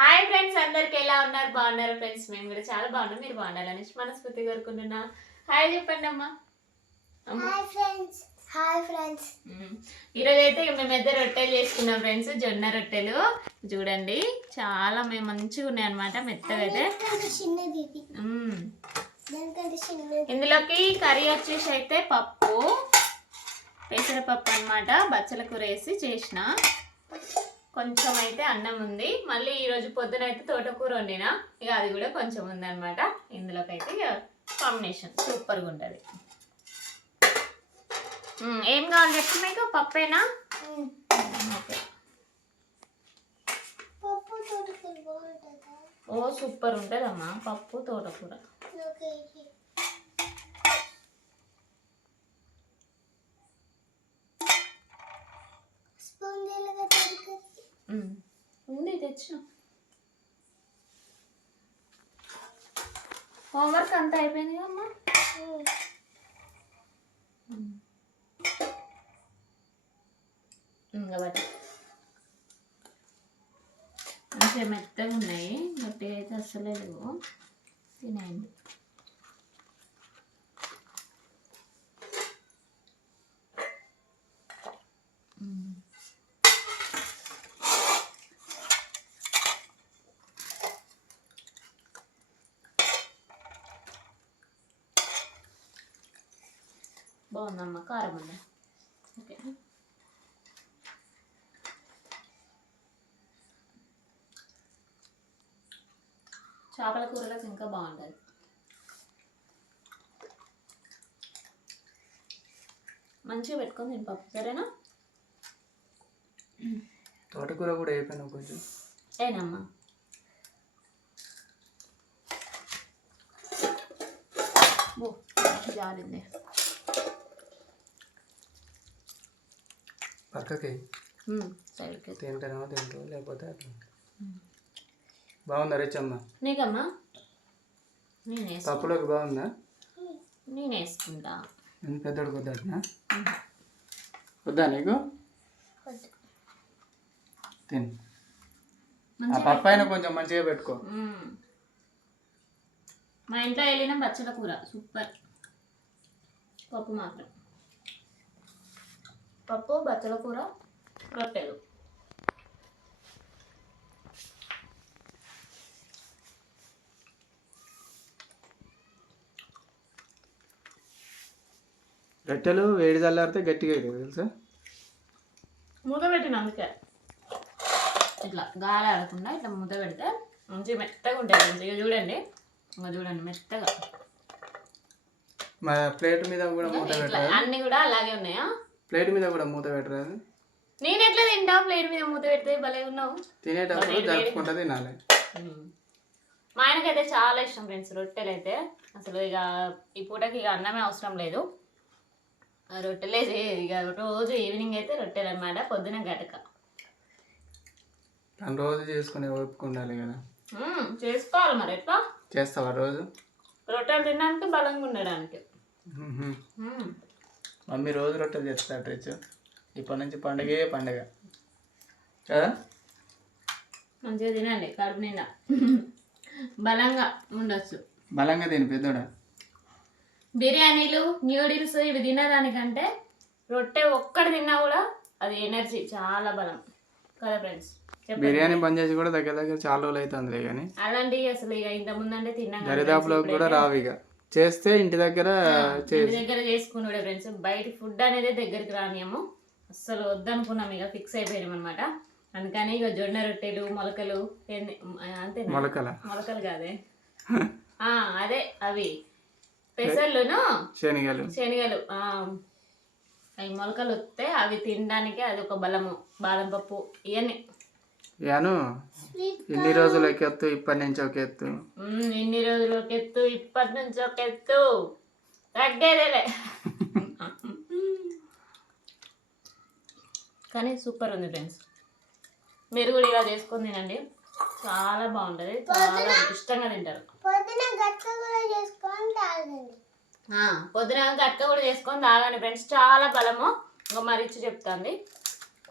Hi friends, అందరికి ఎలా ఉన్నారు? బాగున్నారు ఫ్రెండ్స్? మేము కూడా చాలా బాగున్నాం. మీరు బాగుండాలని మనస్ఫూర్తి కోరుకుంటున్నా. హాయ్ చెప్పండి అమ్మా. Hi friends. ఈరోజు అయితే మేమైతే రొట్టెలు చేసుకున్నాం ఫ్రెండ్స్, జొన్న రొట్టెలు. చూడండి చాలా మేము మంచిగా ఉన్నాయి అనమాట, మెత్తగా అయితే. ఇందులోకి కర్రీ వచ్చేసి అయితే పప్పు, పెసరపప్పు అనమాట, బచ్చల కూర వేసి చేసిన. కొంచెం అయితే అన్నం ఉంది. మళ్ళీ ఈరోజు పొద్దున అయితే తోటకూర వండిన, ఇక అది కూడా కొంచెం ఉందన్నమాట. ఇందులోకి అయితే ఇక కాంబినేషన్ సూపర్గా ఉంటుంది. ఏం కావాలి చెప్పు మీకు? పప్పేనా? ఓకే. ఓ సూపర్ ఉంటుందమ్మా పప్పు తోటకూర. ఉంది, తెచ్చు. హోంవర్క్ అంతా అయిపోయింది అమ్మా. కాబట్టి మంచిగా మెత్తగా ఉన్నాయి, గట్టిగా అయితే అస్సలే లేవు. తినేయండి. బాగుందమ్మా, కారం ఉందా? ఓకే. చేపల కూరలకు ఇంకా బాగుంటుంది. మంచిగా పెట్టుకొని తిని పప్పు, సరేనా? తోటకూర కూడా అయిపోయినా కొంచెం ఏనమ్మా. ఓ జారింది. పక్కకి సైడ్కి తింటానేమో తింటావు, లేకపోతే అట్లా. బాగుందా రిచమ్మ? నీకమ్మా? పప్పులోకి బాగుందా? నేను వేసుకుంటా. పెద్దోడు వద్దా? వద్దా నీకు? తిను. ఆ పప్పు అయినా కొంచెం మంచిగా పెట్టుకో. మా ఇంట్లో వెళ్ళిన బచ్చల కూర సూపర్. పప్పు మాత్రం, పప్పు బచ్చల కూర రొట్టెలు. రొట్టెలు వేడి చల్లారితే గట్టిగా అవుతుంది తెలుసా? మూత పెట్టిన అందుకే ఇట్లా గాలి ఆడకుండా ఇట్లా మూత పెడితే మంచిగా మెత్తగా ఉంటుంది. మంచిగా చూడండి, ఇంకా చూడండి మెత్తగా. మా ప్లేట్ మీద కూడా మూత పెట్టరా? అన్ని కూడా అలాగే ఉన్నాయా? ప్లేట్ మీద కూడా మూత పెట్టరా? నేను ఎట్లా తింటా ప్లేట్ మీద మూత పెడితే? భలే ఉన్నావు. తినేటప్పుడు జరుపుకుంటా తినాలి. మా ఆయనకైతే చాలా ఇష్టం ఫ్రెండ్స్ రొట్టెలు అయితే. అసలు ఇక ఈ పూటకి ఇక అన్నమే అవసరం లేదు, రొట్టెలే ఇక రోజు ఈవినింగ్ అయితే రొట్టెలు అన్నమాట. పొద్దున గటక రోజు చేసుకునే ఓపిక ఉండాలి కదా. చేసుకోవాలి మరి. ఎట్లా చేస్తావా రోజు? రొట్టెలు తినడానికి, బలంగా ఉండడానికి. మమ్మీ రోజు రొట్టెలు చేస్తాడు రిచ్. ఇప్పటి నుంచి పండుగే పండుగ కదా. మంచిగా తినండి, కడుపు నిండా బలంగా ఉండొచ్చు. బలంగా తిని పెద్దోడా. బిర్యానీలు, న్యూడిల్స్ ఇవి తినడానికంటే రొట్టె ఒక్కటి తిన్నా కూడా అది ఎనర్జీ, చాలా బలం కదా ఫ్రెండ్స్. బిర్యానీ బంద్ చేసి కూడా దగ్గర దగ్గర చాలా రోజులు అవుతుంది కానీ అలాంటివి అసలు ఇక ఇంత ముందంటే తిన్నాం. దరిదాపులోకి కూడా రావు. ఇక చేస్తే ఇంటి దగ్గర చేసుకున్నాడు ఫ్రెండ్స్. బయట ఫుడ్ అనేది దగ్గరికి రానియము, అస్సలు వద్దనుకున్నాం. ఇక ఫిక్స్ అయిపోయాం అనమాట. అందుకని ఇక జొన్న రొట్టెలు, మొలకలు, అంతే. మొలకలు కాదే, అదే అవి పెసర్లును శనగలు. అవి మొలకలు వస్తే అవి తినడానికి అది ఒక బలము. బాదం పప్పు ఇవన్నీ ఇన్ని రోజులు ఒక ఎత్తు, ఇప్పటి నుంచి ఒక ఎత్తు. ఇన్ని రోజులు ఒక ఎత్తు, ఇప్పటి నుంచి ఒక ఎత్తు, తగ్గేదేలే. కానీ సూపర్ ఉంది ఫ్రెండ్స్. మీరు కూడా ఇలా చేసుకొని తినండి, చాలా బాగుంటుంది. చాలా ఇష్టంగా తింటారు. పొద్దున గట్క కూడా చేసుకొని తాగండి ఫ్రెండ్స్. చాలా బలము. ఇంకా మరిచి చెప్తాంది.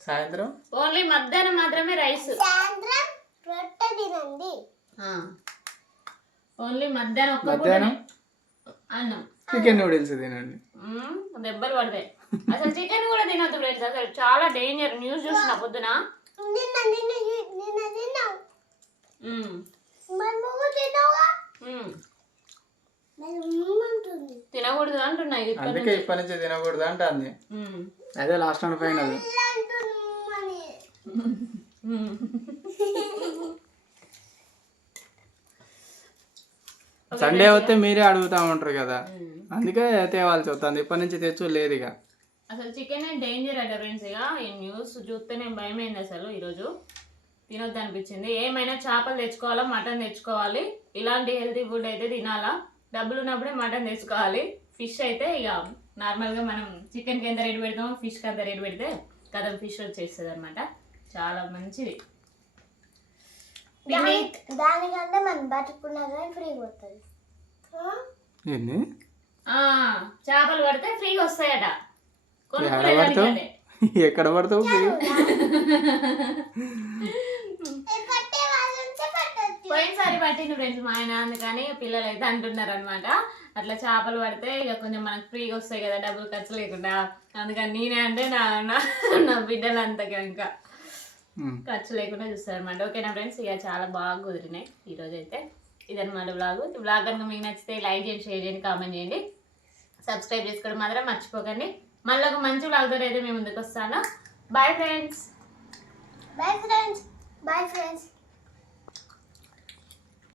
సాయంత్రం ఓన్లీ మధ్యాహ్నం మాత్రమే రైస్. సాయంత్రం రొట్టె తినండి. ఓన్లీ మధ్యాహ్నం ఒక్క మధ్యాహ్నం అన్నం. చికెన్ నూడిల్స్ తినండి. దెబ్బలు పడతాయి. అసలు చికెన్ కూడా తినొద్దు ఫ్రెండ్స్, అసలు చాలా డేంజర్. న్యూస్ చూసిన పొద్దున. నిన్న నిన్న నిన్న తిన్నావు. మరి నువ్వు తిన్నావుగా. మరి ఉంటుంది. తినకూడదు అంటున్నా అందుకే ఇప్పటి నుంచి తినకూడదు అంటుంది. అదే లాస్ట్ అండ్ ఫైనల్. సండే వస్తే మీరే అడుగుతా ఉంటారు కదా, అందుకే తేవాల్సి వస్తుంది. ఇప్పటి నుంచి తెచ్చు లేదు ఇక. అసలు చికెన్ డేంజర్ అట ఫ్రెండ్స్. ఇక ఈ న్యూస్ చూస్తేనే భయమైంది అసలు. ఈరోజు తినొద్దు అనిపించింది. ఏమైనా చేపలు తెచ్చుకోవాలా, మటన్ తెచ్చుకోవాలి. ఇలాంటి హెల్తీ ఫుడ్ అయితే తినాలా. డబ్బులు ఉన్నప్పుడే మటన్ తెచ్చుకోవాలి. ఫిష్ అయితే ఇక నార్మల్గా మనం చికెన్కి ఎంత రేటు పెడతామో ఫిష్కి అంత రేటు పెడితే కదా ఫిష్ వచ్చేస్తుంది అనమాట. చాలా మంచిది. దానికంటే మనం బతుకున్నా కానీ ఫ్రీ పోతుంది. చేపలు పడితే ఫ్రీగా వస్తాయట. ఎక్కడ పడతావు? పోయినసారి పట్టింది ఫ్రెండ్స్ మా ఆయన, అందుకని పిల్లలు అయితే అంటున్నారు అనమాట. అట్లా చేపలు పడితే ఇక కొంచెం మనకు ఫ్రీగా వస్తాయి కదా, డబ్బులు ఖర్చు లేకుండా. అందుకని నేనే అంటే నా బిడ్డలు అంతగా ఇంకా ఖర్చు లేకుండా చూస్తారు అనమాట. ఓకేనా ఫ్రెండ్స్, ఇక చాలా బాగా కుదిరినాయి ఈరోజు అయితే. ఇదన్నమాట బ్లాగ్. బ్లాగ్ కనుక మీకు నచ్చితే లైక్ చేయండి, షేర్ చేయండి, కామెంట్ చేయండి, సబ్స్క్రైబ్ చేసుకోవడం మాత్రం మర్చిపోకండి. మళ్ళీ ఒక మంచి బ్లాగ్తో అయితే మేము ముందుకు వస్తాను. Bye friends. Bye friends. Bye friends.